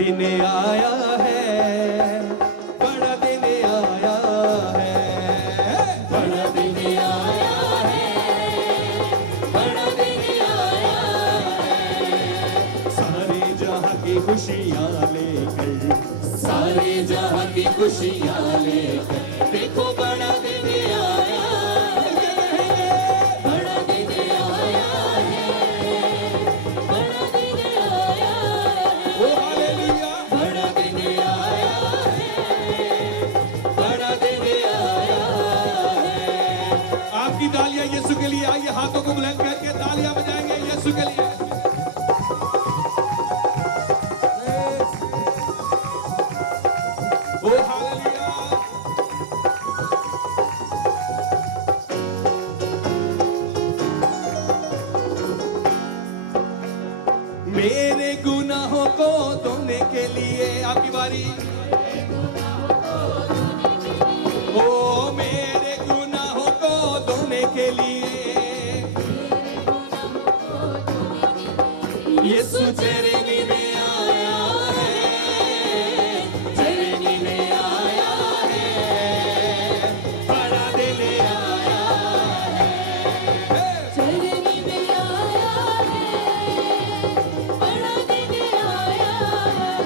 दिन आया है, बड़ा दिन आया है, बड़ा दिन आया है, बड़ा दिन आया है। सारे जहां की खुशियां लेकर, सारे जहां की खुशियां लेकर, देखो बड़ा दिन आया है, बड़ा दिन आया है, बड़ा दिन आया है। ओ हालेलुया, बड़ा दिन आया है, बड़ा दिन आया है। आपकी तालियां यीशु के लिए। आइए हाथों को बुलंद करके तालियां बजाएंगे यीशु के लिए। ओ हालेलुया, मेरे गुनाहों को धोने के लिए आपकी बारी। ओ मेरे गुनाहों को धोने के लिए यीशु चरनी में आया है, चरनी में आया है, बड़ा दिन आया है। चरनी में आया है, बड़ा दिन आया है।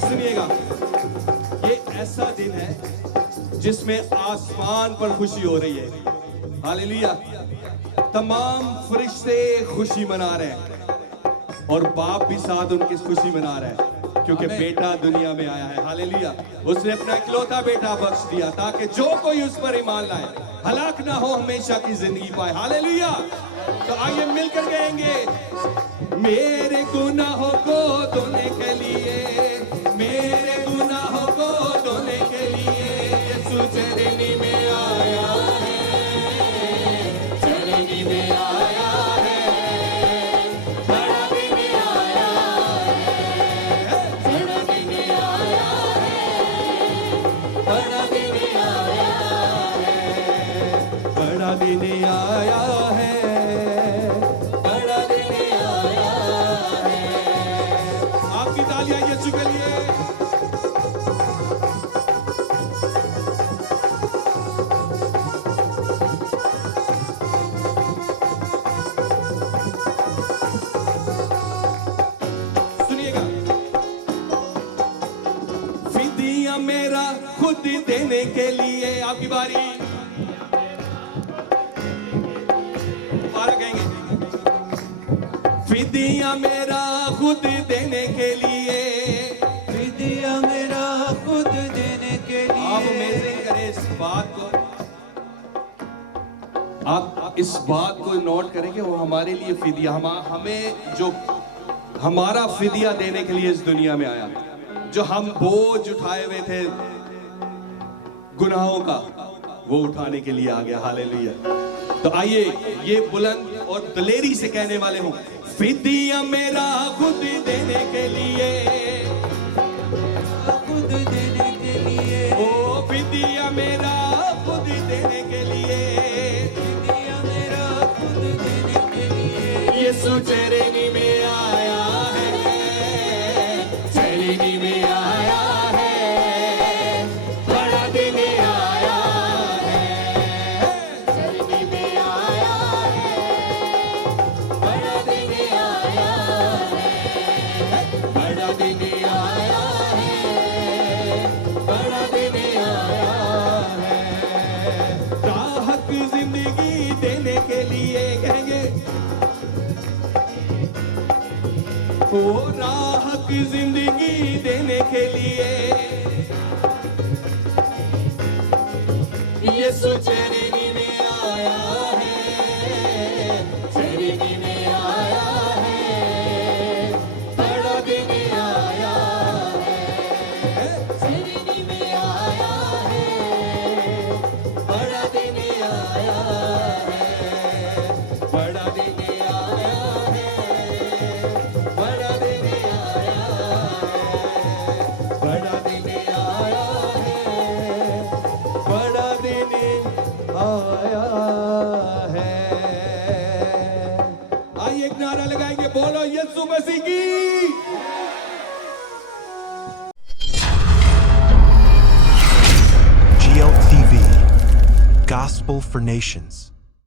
सुनिएगा, ये ऐसा दिन है जिसमें आसमान पर खुशी हो रही है। हालेलुया, तमाम फरिश्ते खुशी मना रहे हैं और बाप भी साथ उनकी खुशी मना रहे हैं, क्योंकि बेटा दुनिया में आया है। हालेलुया, उसने अपना इकलौता बेटा बख्श दिया ताकि जो कोई उस पर ईमान लाए हलाक ना हो, हमेशा की जिंदगी पाए। हालेलुया, तो आइए मिलकर गाएंगे, मेरे गुनाहों को धोने के लिए, मेरे गुनाहों को धोने के लिए यीशु चरनी में आया है, चरनी में आया है, बड़ा दिन आया है, बड़ा दिन आया है, बड़ा दिन आया है, बड़ा दिन आया है, बड़ा दिन आया है। आपकी तालियां यीशु के लिए। सुनिएगा, फिदिया मेरा खुद देने के लिए आपकी बारी। दोबारा कहेंगे, फिदिया मेरा खुद देने के लिए, फिदिया मेरा खुद देने के लिए। आप अमेजिंग करें इस बात को, आप इस बात को नोट करें कि वो हमारे लिए फिदिया, हमें जो हमारा फिदिया देने के लिए इस दुनिया में आया, जो हम बोझ उठाए हुए थे गुनाहों का, वो उठाने के लिए आ गया। हालेलुया, तो आइए ये बुलंद और दलेरी से कहने वाले हूं, फिदिया मेरा खुद देने के लिए, खुद देने के लिए। ओ फिदिया मेरा खुद देने के लिए, फिदिया मेरा खुद देने के लिए। यीशु चरनी में आया है, चरनी में आया है, बड़ा दिन आया है, चरनी में आया है, बड़ा दिन आया है, बड़ा दिन आया है, बड़ा दिन आया है। राहत जिंदगी देने के लिए कहेंगे, ओ राहत जिंदगी देने के लिए यीशु चरनी में आया है, चरनी में आया है, बड़ा दिन आया है, चरनी में आया है, बड़ा दिन आया है, बड़ा दिन आया है, बड़ा दिन आया है, बड़ा दिन आया है, बड़ा दिन आया है। आइए एक नारा लगाएंगे, बोलो यीशु मसीह की। gospel for nations.